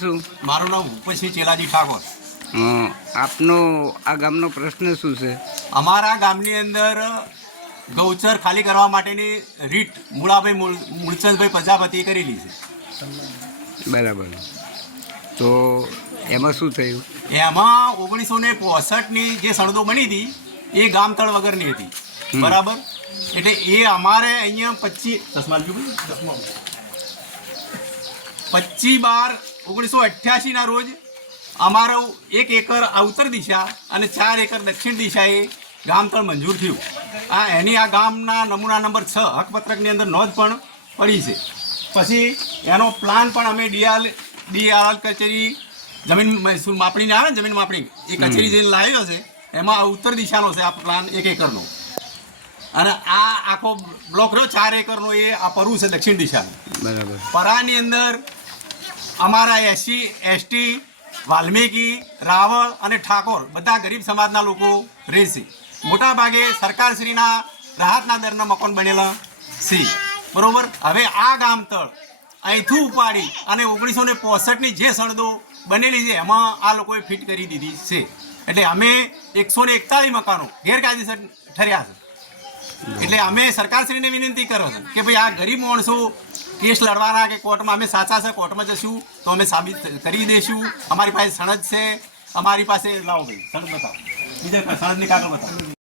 શું? મારું નામ ભૂપતસિંહ ચેલાજી ઠાકોર. આપનો આ ગામનો પ્રશ્ન શું છે? અમારા ગામની અંદર ગૌચર ખાલી કરવા માટેની રીટ મૂળાભાઈ મૂળચંદભાઈ પ્રજાપતિએ કરેલી છે. બરાબર. તો એમાં શું થયું? એમાં 1965ની જે સણદો બની હતી એ ગામતળ વગરની હતી. બરાબર. એટલે એ અમારે અહીંયા 25/12/1988 રોજ અમારો 1 એકર આ ઉત્તર દિશા અને 4 એકર દક્ષિણ દિશાએ ગામતળ મંજૂર થયું. એની આ ગામના નમૂના નંબર 6 હકપત્રકની અંદર નોંધ પણ પડી છે. પછી એનો પ્લાન પણ અમે ડીઆરઆર કચેરી જમીન મહેસૂલ માપણીને આવે ને જમીન માપણી એ કચેરી જઈને લાવ્યો છે. એમાં ઉત્તર દિશાનો છે આ પ્લાન 1 એકરનો. અને આ આખો બ્લોક રહ્યો 4 એકરનો એ આ પરુ છે દક્ષિણ દિશાનો. બરાબર. પરાની અંદર અમારા એસસી એસટી વાલ્મીકી રાવળ અને ઠાકોર બધા ગરીબ સમાજના લોકો રહેશે. મોટાભાગે સરકારશ્રીના રાહતના દરના મકાન બનેલા છે. બરોબર. હવે આ ગામતળ અહીંથી ઉપાડી અને 1965ની જે સણદો બનેલી છે એમાં આ લોકોએ ફિટ કરી દીધી છે. એટલે અમે 141 મકાનો ગેરકાયદેસર ઠર્યા છે. એટલે અમે સરકારશ્રીને વિનંતી કરો છે કે ભાઈ આ ગરીબ માણસો કેસ લડવાના કે કોર્ટમાં અમે સાચા છે કોર્ટમાં જશું તો અમે સાબિત કરી દઈશું. અમારી પાસે સનદ છે. અમારી પાસે લાવો ભાઈ સનદ બતાવો. બીજા સનદની કાગળ બતાવો.